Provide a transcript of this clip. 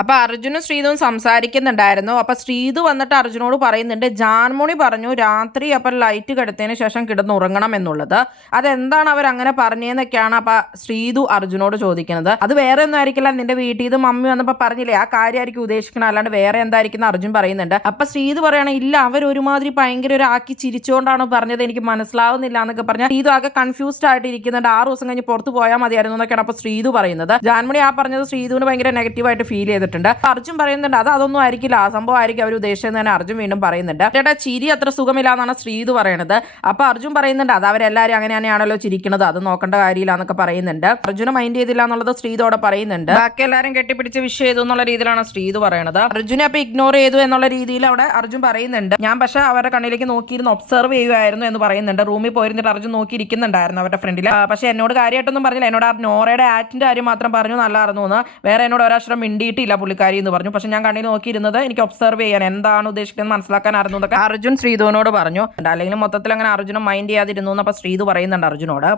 അപ്പൊ അർജുനും ശ്രീതുവും സംസാരിക്കുന്നുണ്ടായിരുന്നു. അപ്പൊ ശ്രീതു വന്നിട്ട് അർജുനോട് പറയുന്നുണ്ട്, ജാൻമണി പറഞ്ഞു രാത്രി അപ്പം ലൈറ്റ് കെടുത്തതിന് ശേഷം കിടന്നുറങ്ങണം എന്നുള്ളത്. അതെന്താണ് അവർ അങ്ങനെ പറഞ്ഞതെന്നൊക്കെയാണ് അപ്പൊ ശ്രീതു അർജുനോട് ചോദിക്കുന്നത്. അത് വേറെ ഒന്നും ആയിരിക്കില്ല, നിന്റെ വീട്ടിൽ നിന്ന് മമ്മി വന്നപ്പോ പറഞ്ഞില്ലേ ആ കാര്യമായിരിക്കും ഉദ്ദേശിക്കണം, അല്ലാണ്ട് വേറെ എന്തായിരിക്കും അർജുൻ പറയുന്നുണ്ട്. അപ്പൊ ശ്രീതു പറയണ ഇല്ല, അവർ ഒരുമാതിരി ഭയങ്കര ഒരു ആക്കി ചിരിച്ചുകൊണ്ടാണ് പറഞ്ഞത്, എനിക്ക് മനസ്സിലാവുന്നില്ല എന്നൊക്കെ പറഞ്ഞ ശ്രീതു ആകെ കൺഫ്യൂസ്ഡ് ആയിട്ട് ഇരിക്കുന്നുണ്ട്. 6 ദിവസം കഴിഞ്ഞ് പുറത്ത് പോയാൽ മതിയായിരുന്നു എന്നൊക്കെയാണ് അപ്പൊ ശ്രീതു പറയുന്നത്. ജാൻമണി ആ പറഞ്ഞത് ശ്രീതുവിന് ഭയങ്കര നെഗറ്റീവായിട്ട് ഫീൽ ചെയ്തിട്ടുണ്ട്. അർജുൻ പറയുന്നുണ്ട് അതൊന്നും ആയിരിക്കില്ല, ആ സംഭവം ആയിരിക്കും അവർ ഉദ്ദേശിച്ചത് തന്നെ അർജുൻ വീണ്ടും പറയുന്നുണ്ട്. ചേട്ടാ ചിരി അത്ര സുഖമില്ല എന്നാണ് ശ്രീതു പറയുന്നത്. അപ്പൊ അർജുൻ പറയുന്നുണ്ട് അത് അവരെല്ലാരും അങ്ങനെ തന്നെയാണല്ലോ ചിരിക്കുന്നത്, അത് നോക്കേണ്ട കാര്യമില്ല എന്നൊക്കെ പറയുന്നുണ്ട്. അർജുന മൈൻഡ് ചെയ്തില്ല എന്നുള്ളത് ശ്രീതോടെ പറയുന്നുണ്ട്. ബാക്കി എല്ലാരും കെട്ടിപ്പിടിച്ച് വിഷ് ചെയ്തു എന്നുള്ള രീതിയിലാണ് ശ്രീതു പറയുന്നത്. അർജുനെ അപ്പൊ ഇഗ്നോർ ചെയ്തു എന്നുള്ള രീതിയിൽ അവിടെ അർജുൻ പറയുന്നുണ്ട്. ഞാൻ പക്ഷെ അവരുടെ കണ്ണിലേക്ക് നോക്കിയിരുന്ന് ഒബ്സർവ് ചെയ്യുമായിരുന്നു എന്ന് പറയുന്നുണ്ട്. റൂമിൽ പോയിരുന്നിട്ട് അർജുൻ നോക്കിയിരിക്കുന്നുണ്ടായിരുന്നു അവരുടെ ഫ്രണ്ടിൽ. പക്ഷെ എന്നോട് കാര്യമായിട്ടൊന്നും പറഞ്ഞില്ല, എന്നോട് ആ നോറയുടെ ആക്ടിന്റെ കാര്യം മാത്രം പറഞ്ഞു നല്ലതായിരുന്നു എന്ന്. വേറെ എന്നോട് ഒരാശ്രം മിണ്ടിയിട്ടില്ല പുള്ളിക്കാരി എന്ന് പറഞ്ഞു. പക്ഷെ ഞാൻ കണ്ണിൽ നോക്കിയിരുന്നത് എനിക്ക് ഒബ്സർവ് ചെയ്യാൻ, എന്താണ് ഉദ്ദേശിക്കുന്നത് മനസ്സിലാക്കാനായിരുന്നു എന്നൊക്കെ അർജുൻ ശ്രീധുവിനോട് പറഞ്ഞു. അല്ലെങ്കിൽ മൊത്തത്തിൽ അങ്ങനെ അർജുനും മൈൻഡ് ചെയ്യാതിരുന്നു എന്നപ്പോൾ ശ്രീധു പറയുന്നുണ്ട് അർജുനോട്.